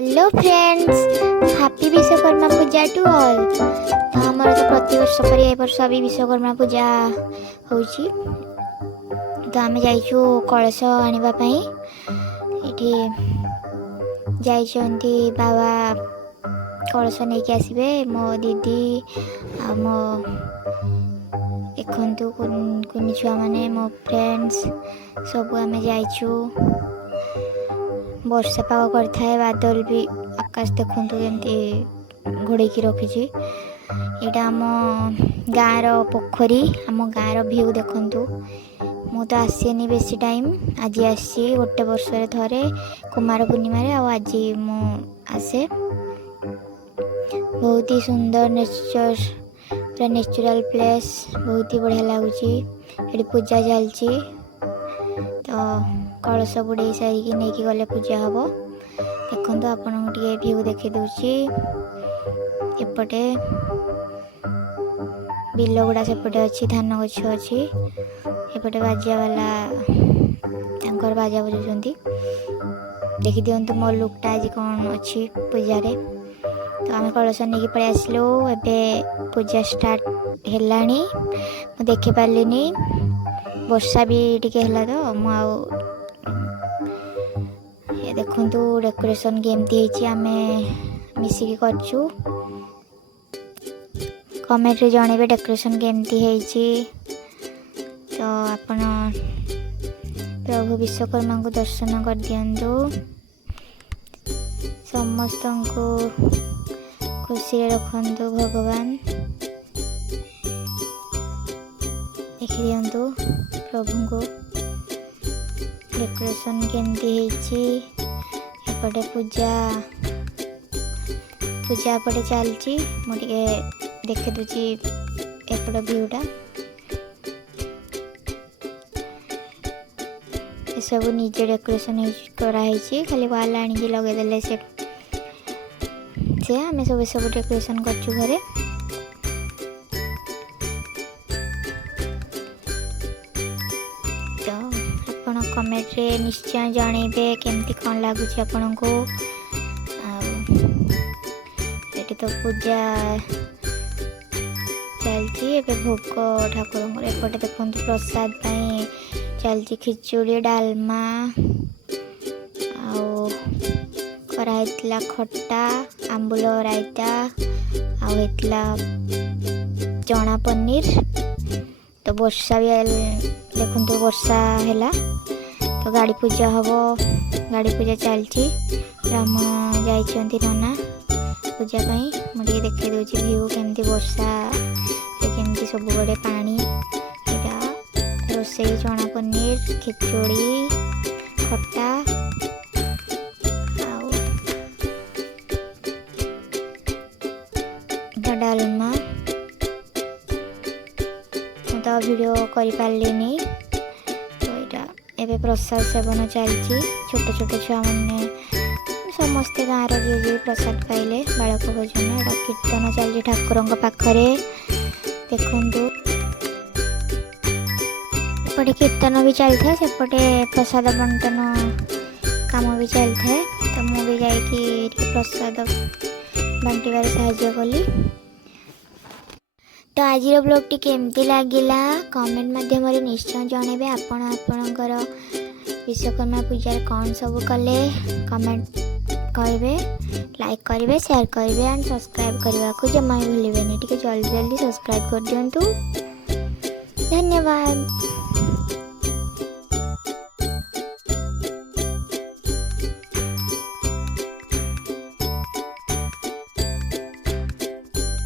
Hello friends, happy Vishwakarma Puja to all. तो हमारे तो प्रति वर्ष पर ए वर्ष भी विश्वकर्मा पूजा होची। तो आम जाइछु कलश आनिबा पई। एठी जाइछन्ती बाबा कलश नेकी आसीबे। मो दीदी आ मो देखंतु कुनी छुआ माने मो फ्रेंड्स सब आम जाइछु। वर्षा पाग कर बादल भी आकाश देखु जमी घोड़े रखी। यहाँ आम गाँव पोखरी आम गाँव भ्यू देखु। मु तो आसेनी बेसी टाइम आज आसी गोटे वर्ष थे कुमार पूर्णिमा आज मु आसे। बहुत ही सुंदर नेचर पूरा नेचुरल प्लेस बहुत ही बढ़िया लगुच। ये पूजा चलती तो कलश बुड़े सारिकी नहीं गले पूजा हम। देखो आपन टे भ्यू देखी दूची। एपटे बिल गुड़ा सेपटे अच्छी धान गछ अच्छी। एपटे बाजा वाला बाजा बजाउं। देखी दिंतु मो लुकटा आज कौन अच्छी पूजा रे। तो आम कलश नहीं पलि आसलु। एबे पूजा स्टार्ट हेलानी मु देखि पारलिनी। वर्षा भी टिके हला तो ये देखंतु डेकोरेशन केमती होची। आमे मिसिकी करछु। कमेंट रे जणेबे डेकोरेशन केमती होची। तो आपण प्रभु विश्वकर्मा को दर्शन कर दियंतु। समस्त को खुशी रखंतु भगवान। देखि दियंतु प्रभु को डेकोरेशन केमती होची। एपटे पूजा एपटे चलची। मुझे देखे दूची एपट भ्यूटा। सब निजे डेकोरेशन कराई। खाली वाल आनिकी लगेदेले से आम सब डेकोरेशन करछु घरे। तो आपण कमेंट रे निश्चय जणेबे केमती कौन लगुच आपण को। ये तो पूजा चलती। एबे भोग ठाकुर एपटे देखो प्रसाद चलती खिचुड़ी डालमा कराइतला खट्टा आंबुल रायता आइतला चना पनीर। तो वर्षा भी देखो वर्षा हैला तो गाड़ी पूजा हम। गाड़ी पूजा चलती राम जाइछन्ति नना पूजा पाई। मुझे देखे दूची भ्यू केमती वर्षा केमती सब बड़े पानी। यहाँ रोसई चना पनीर खिचुड़ी खट्टा डालमा। तो वीडियो करि पारलिनी। तो यहाँ एवं प्रसाद सेवन चलती। छोटे छोटे छुआ मैंने समस्ते गाँव जी प्रसाद पाइले बालक भोजन। यहाँ कीर्तन चलती ठाकुर पाखरे देखु। एपटे कीर्तन भी चलता है सेपटे प्रसाद बंटन काम भी चलता है। तो मुझे जाइए प्रसाद बांटबार साहाय्य कली। तो आज ब्लॉग टी केमती लगिला कमेंट माध्यम निश्चय जनइबे। आपणकर विश्वकर्मा पूजा कौन सब कले कमेंट करेंगे। लाइक करेंगे शेयर करेंगे एंड सब्सक्राइब करने को जमा भूलें। टे जल्दी जल्दी सब्सक्राइब कर दिंतु। धन्यवाद।